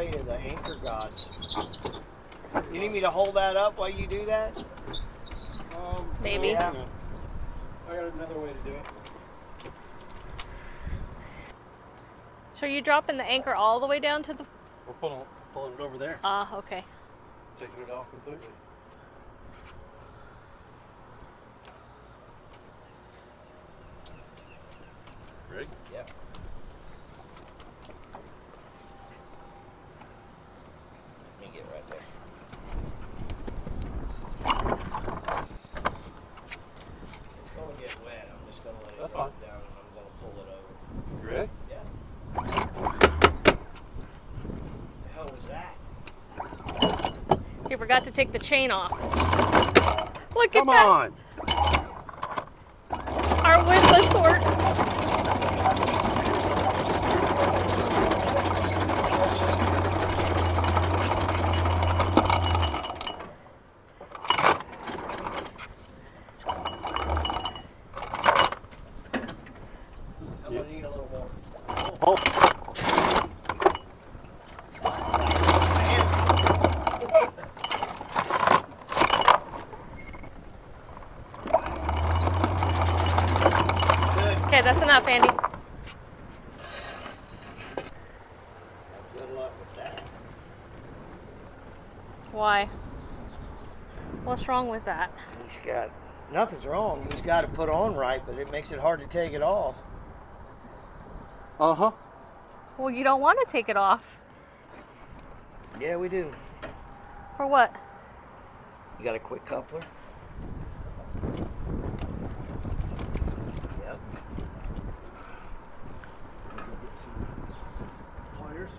afraid of the anchor gods. You need me to hold that up while you do that? Maybe. Yeah. I got another way to do it. So are you dropping the anchor all the way down to the... We're pulling it over there. Okay. Taking it off completely. Ready? Yep. Let me get right there. It's going to get wet. I'm just going to let it drop down and I'm going to pull it over. You ready? Yeah. What the hell was that? You forgot to take the chain off. Look Come at that. on! Our windlass works. I'm going to need a little more. Oh. Okay, that's enough, Andy. Good luck with that. Why? What's wrong with that? Nothing's wrong. He's got it put on right, but it makes it hard to take it off. Uh-huh. Well, you don't want to take it off. Yeah, we do. For what? You got a quick coupler? Yep. Get some pliers.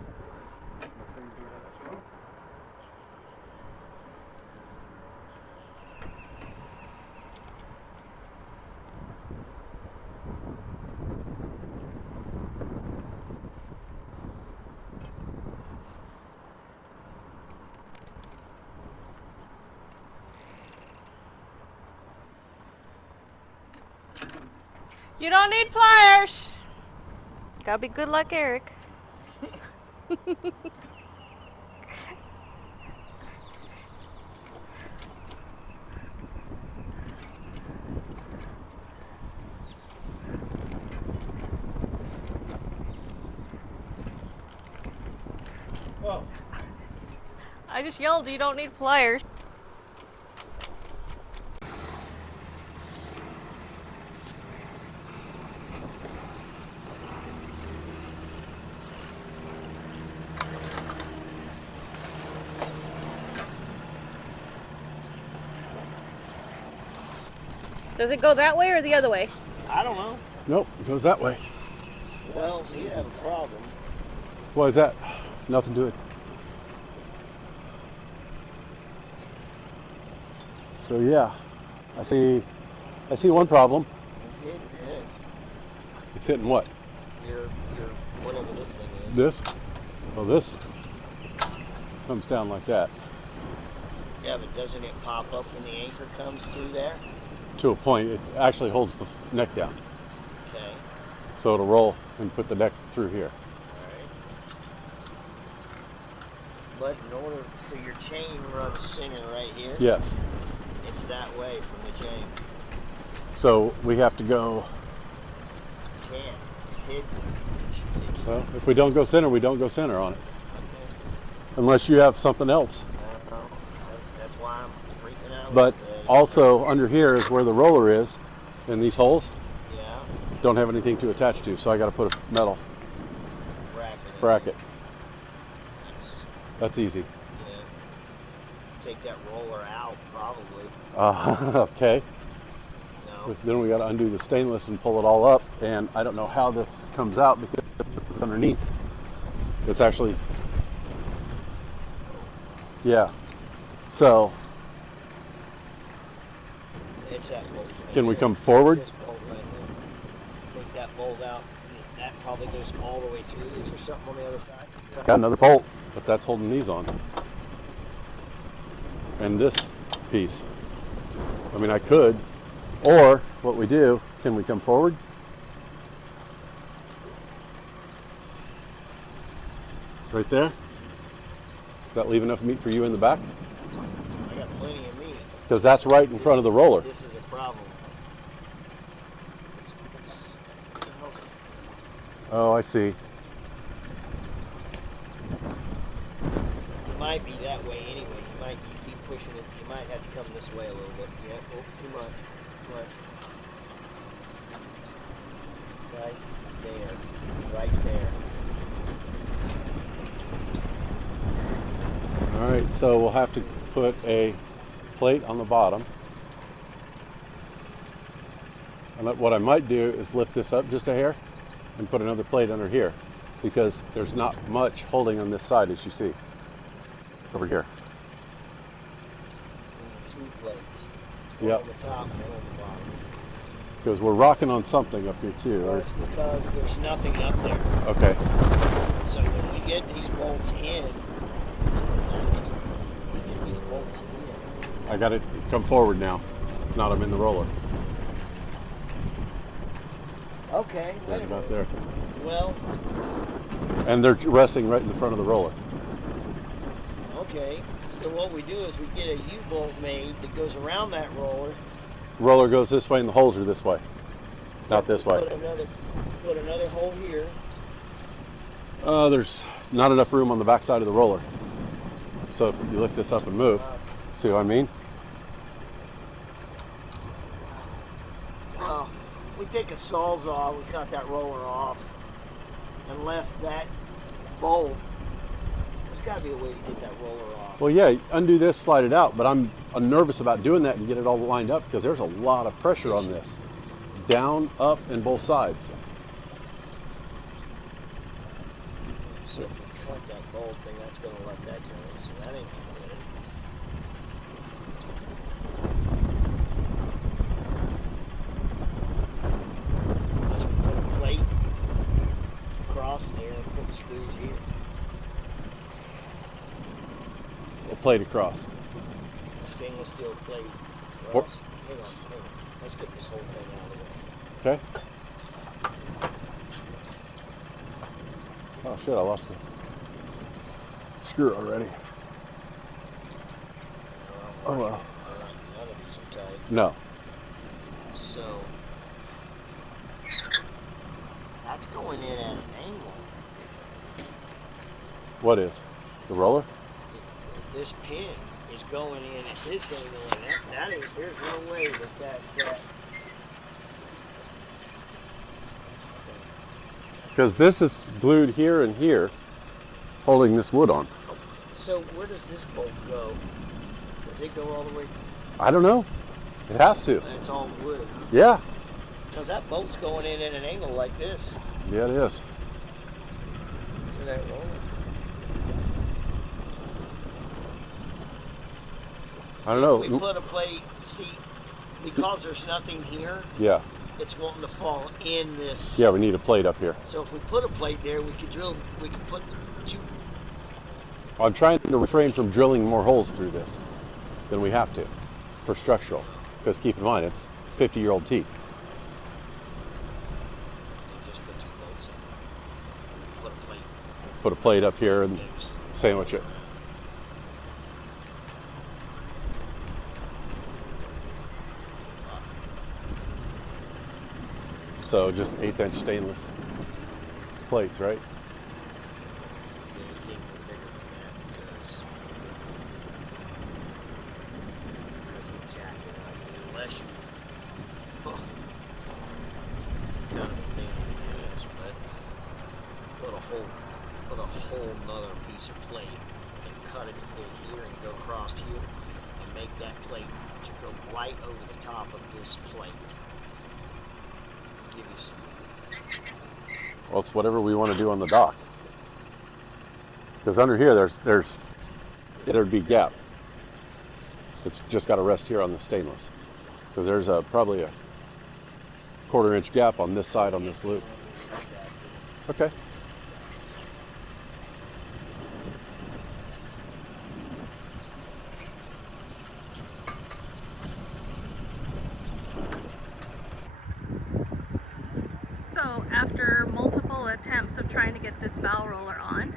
You don't need pliers. Gotta be good like Eric. Oh. I just yelled, you don't need pliers. Does it go that way or the other way? I don't know. Nope, it goes that way. Well, you have a problem. Why is that? Nothing to it. So yeah, I see one problem. It's hitting this. It's hitting what? Your whatever this thing is. This? Oh, this comes down like that. Yeah, but doesn't it pop up when the anchor comes through there? To a point, it actually holds the neck down. Okay. So it'll roll and put the neck through here. But in order, so your chain runs center right here? Yes. It's that way from the chain. So we have to go, Can't. It's hidden. It's well, if we don't go center, we don't go center on it. okay. Unless you have something else. I don't know. That's why I'm freaking out. But with the- also under here is where the roller is, and these holes Yeah. don't have anything to attach to, so I got to put a metal bracket. That's easy. Yeah. Take that roller out, probably. Okay. No. But then we got to undo the stainless and pull it all up, and I don't know how this comes out because it's underneath. It's actually, yeah. So It's that bolt. Right can we there. come forward? It's this bolt right there. Take that bolt out. That probably goes all the way through. Is there something on the other side? Got another bolt, but that's holding these on. And this piece. I mean, I could, or what we do, can we come forward? Right there? Does that leave enough meat for you in the back? I got plenty of meat. Because that's right in front of the roller. This is a problem. Oh, I see. It might be that way anyway. You keep pushing it. You might have to come this way a little bit. Yeah, oh, too much. Too much. Right there. Right there. All right, so we'll have to put a plate on the bottom. And what I might do is lift this up just a hair and put another plate under here, because there's not much holding on this side, as you see. Over here. Two plates. Yep. On the top and on the bottom. Because we're rocking on something up here too. Well, it's because there's nothing up there. Okay. So when we get these bolts in, I got it come forward now. If not, I'm in the roller. Okay. Right about there. Well, And they're resting right in the front of the roller. okay. So what we do is we get a U-bolt made that goes around that roller. Roller goes this way and the holes are this way. Not this way. Put another hole here. There's not enough room on the back side of the roller. So if you lift this up and move, see what I mean? Well, we take a sawzall, we cut that roller off. Unless that bolt, there's got to be a way to get that roller off. Well, yeah, undo this, slide it out, but I'm nervous about doing that and get it all lined up because there's a lot of pressure on this. Down, up, and both sides. So if we cut that bolt thing, that's going to let that go. So that ain't good. Unless we put a plate across there and put the screws here. A plate across. A stainless steel plate. What? Hang on. Let's get this whole thing out of the way. Okay. Oh shit, I lost the screw already. Oh well. None of these are tight. No. So that's going in at an angle. What is? The roller? This pin is going in at this angle, and that ain't, there's no way that that's that. Because this is glued here and here, holding this wood on. So where does this bolt go? Does it go all the way? I don't know. It has to. It's all wood. Yeah. Because that bolt's going in at an angle like this Yeah, it is. to that roller. I don't know. If we put a plate, see, because there's nothing here, Yeah. it's wanting to fall in this. Yeah, we need a plate up here. So if we put a plate there, we could put two. I'm trying to refrain from drilling more holes through this than we have to for structural. Because keep in mind, it's 50-year-old teak. Just put two bolts in. Put a plate. Put a plate up here and sandwich it. So just 1/8" stainless plates, right? Anything bigger than that because of jacking up unless you kind of a thing like this, but put a whole nother piece of plate and cut it to fit here and go across here and make that plate to go right over the top of this plate. Give you some. Well, it's whatever we want to do on the dock. Because under here, there'd be gap. It's just got to rest here on the stainless. Because there's probably a 1/4" gap on this side on this loop. Okay. So after multiple attempts of trying to get this bow roller on,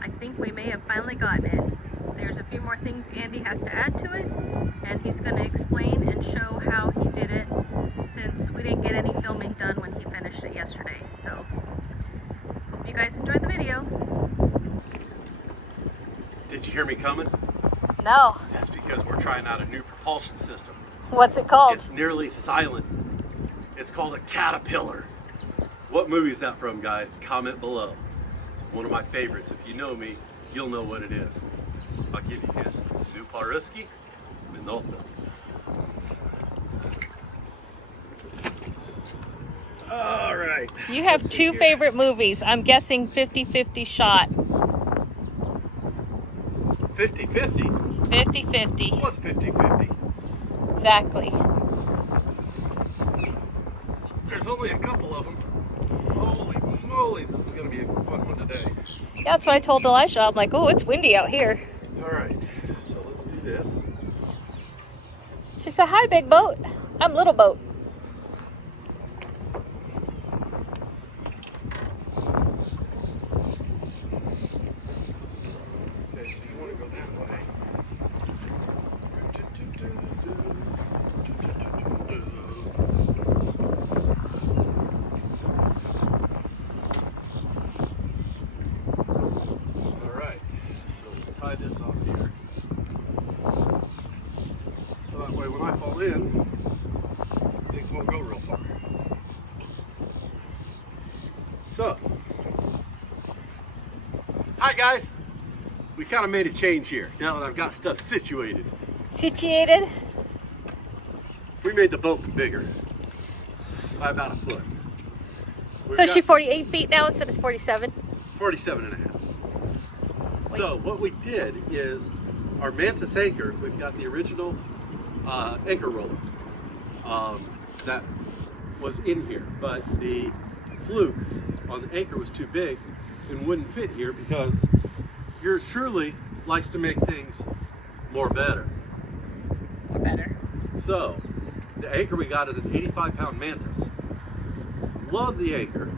I think we may have finally gotten it. more things Andy has to add to it, and he's going to explain and show how he did it, since we didn't get any filming done when he finished it yesterday. So hope you guys enjoyed the video. Did you hear me coming? No. That's because we're trying out a new propulsion system. What's it called? It's nearly silent. It's called a Caterpillar. What movie is that from, guys? Comment below. It's one of my favorites. If you know me, you'll know what it is. I'll give you a hint. New Parisky, Minolta. All right. You have two favorite movies. I'm guessing 50-50 shot. 50-50? 50-50. What's 50-50? Exactly. There's only a couple of them. Holy moly, this is going to be a fun one today. Yeah, that's what I told Elisha. I'm like, oh, it's windy out here. All right, so let's do this. She said, hi, big boat. I'm little boat. Okay, so you want to go that way. All right, so we'll tie this off here. So that way when I fall in, things won't go real far. So, hi guys. We kind of made a change here now that I've got stuff situated. Situated? We made the boat bigger by about a foot. So she's 48 feet now instead of 47? 47 and a half. So what we did is our Mantus Anchor, we've got the original anchor roller that was in here, but the fluke on the anchor was too big and wouldn't fit here because yours truly likes to make things more better. Or better. So the anchor we got is an 85-pound Mantus. Love the anchor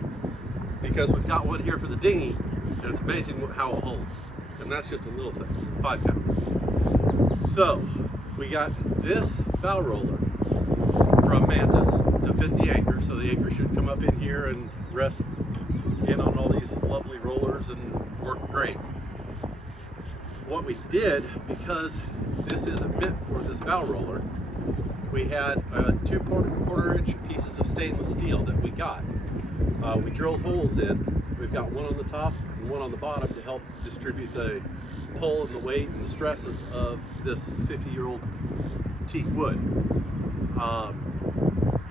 because we've got one here for the dinghy and it's amazing how it holds. And that's just a little thing, 5 pound. So we got this bow roller from Mantus to fit the anchor. So the anchor should come up in here and rest in on all these lovely rollers and work great. What we did, because this isn't meant for this bow roller, we had 2 1/4-inch pieces of stainless steel that we got. We drilled holes in. We've got one on the top and one on the bottom to help distribute the pull and the weight and the stresses of this 50-year-old teak wood.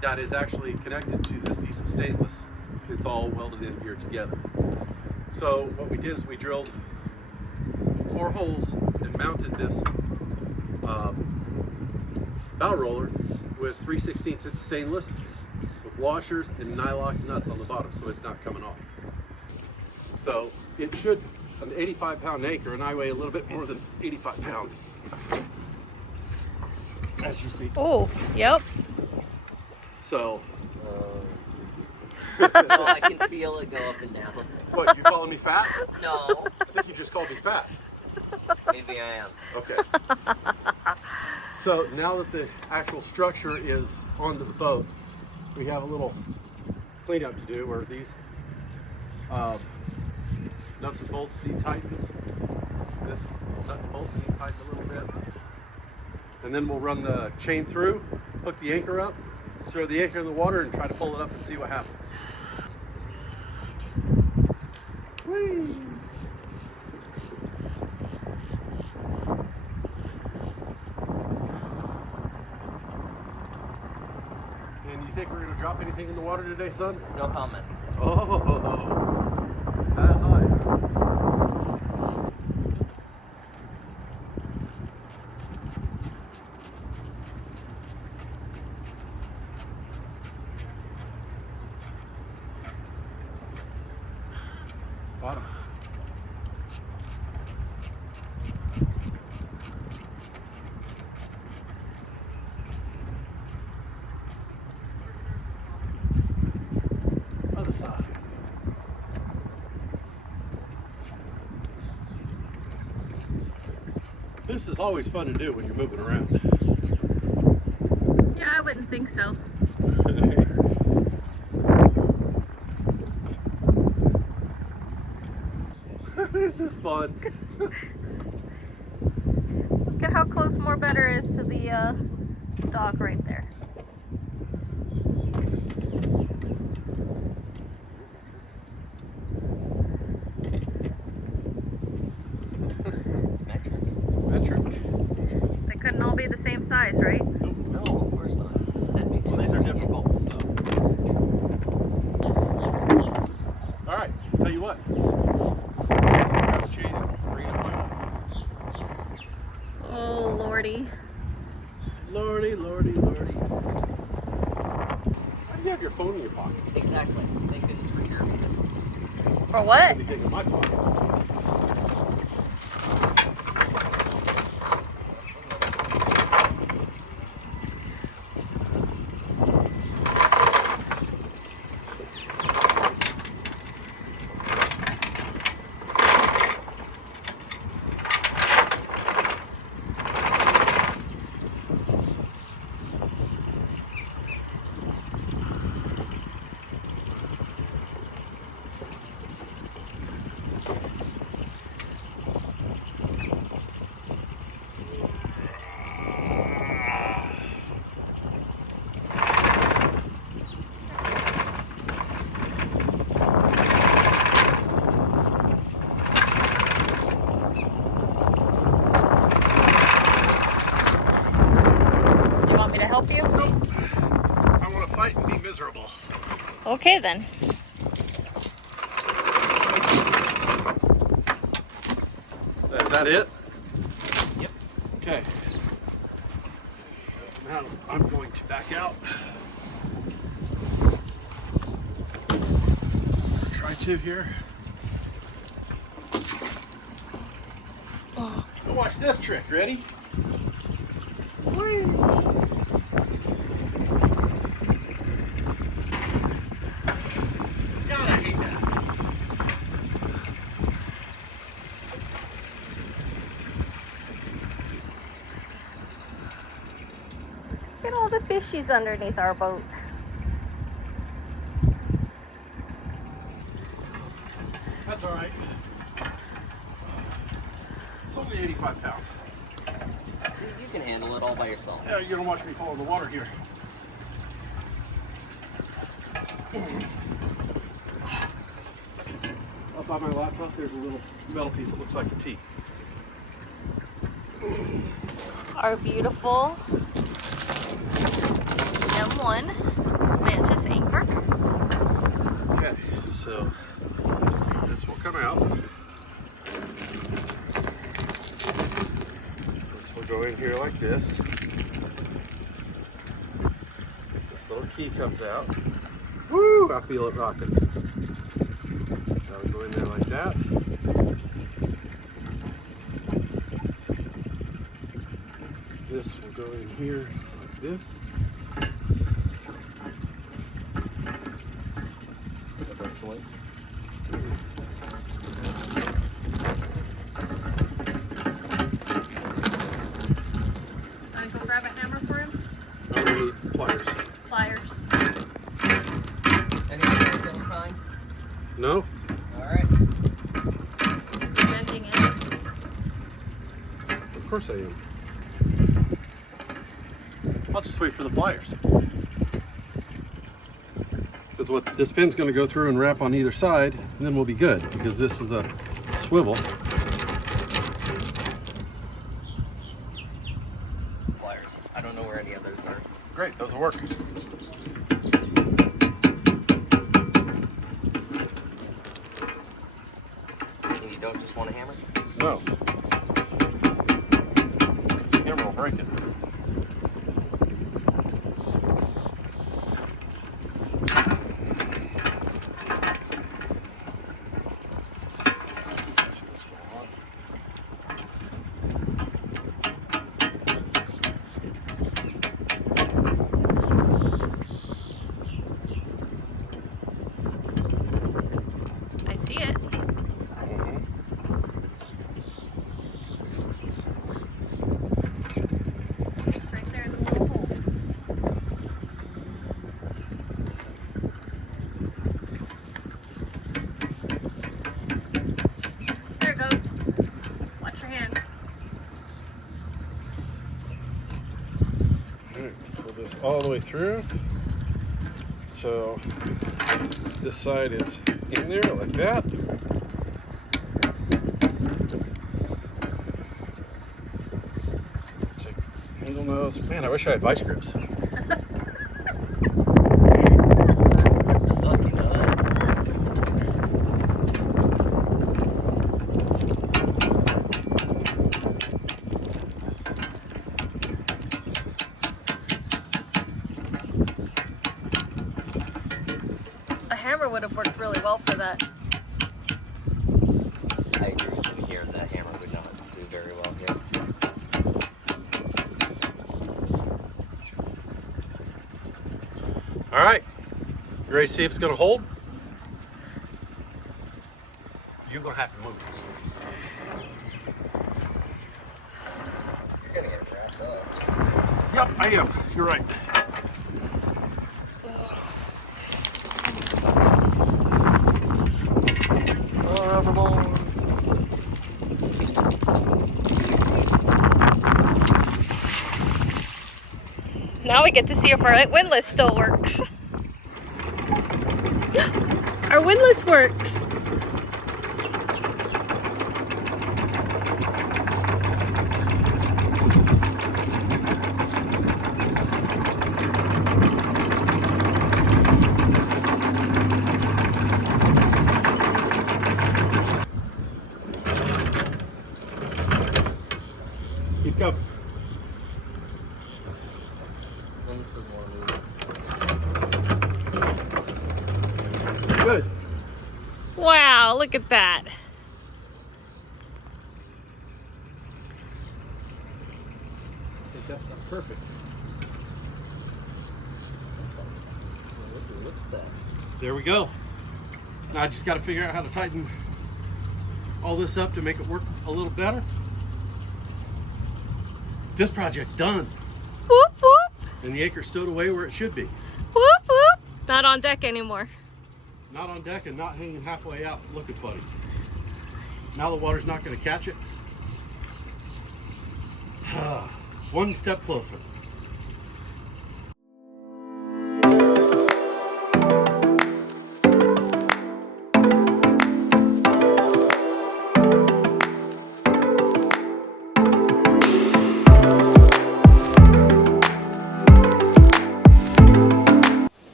That is actually connected to this piece of stainless. It's all welded in here together. So what we did is we drilled 4 holes and mounted this bow roller with 3/16" stainless with washers and nylock nuts on the bottom so it's not coming off. So it should, an 85-pound anchor, and I weigh a little bit more than 85 pounds, as you see. Oh, yep. So, Oh, I can feel it go up and down. what, you calling me fat? No, I think you just called me fat. maybe I am. Okay. So now that the actual structure is onto the boat, we have a little cleanup to do where these nuts and bolts need tightened. This nut and bolt needs tightened a little bit. And then we'll run the chain through, hook the anchor up, throw the anchor in the water and try to pull it up and see what happens. Whee! And you think we're going to drop anything in the water today, son? No comment. Oh, that high. Bottom. Other side. This is always fun to do when you're moving around. Yeah, I wouldn't think so. This is fun. Look at how close More Better is to the dock right there. Metric. They couldn't all be the same size, right? No, of course not. That'd be too These are convenient. difficult, so. All right, tell you what. Grab a chain and bring it up. Oh, lordy. Lordy. Why do you have your phone in your pocket? Exactly. Thank goodness for your ears. For what? Anything in my pocket? Help you? I want to fight and be miserable. Okay then. Is that it? Yep. Okay. Now I'm going to back out. Try to here. Oh. Now watch this trick. Ready? Whee! God, I hate that. Look at all the fishies underneath our boat. That's all right. It's only 85 pounds. See, you can handle it all by yourself. Yeah, you're gonna watch me fall in the water here. Up by my laptop, there's a little metal piece that looks like a T. Our beautiful M1 Mantus Anchor. Okay, so this will come out. This will go in here like this. This little key comes out. Woo! I feel it rocking. That'll go in there like that. This will go in here like this. Eventually. I'm gonna grab a hammer for him. I need pliers. Pliers. Anything else of any kind? No? Alright. Venting it. Of course I am. I'll just wait for the pliers. Because what this pin's going to go through and wrap on either side, and then we'll be good. Because this is the swivel. Pliers. I don't know where any others are. Great, those will work. You don't just want a hammer? No. The camera will break it. I see it. Alright, pull this all the way through. So this side is in there like that. Take handle nose. Man, I wish I had vice grips. Sucking up. A hammer would have worked really well for that. I agree with here. That hammer would not do very well here. All right, you ready to see if it's gonna hold? You're gonna have to move. You're gonna get wrapped up. Yep, I am. You're right. Oh, rubber ball. Now we get to see if our windlass still works. Our windlass works. Keep coming. Good. Wow, look at that. I think that's about perfect. Look at that. There we go. Now I just got to figure out how to tighten all this up to make it work a little better. This project's done. Whoop, whoop. And the anchor stowed away where it should be. Whoop, whoop. Not on deck anymore. Not on deck and not hanging halfway out looking funny. Now the water's not going to catch it. One step closer.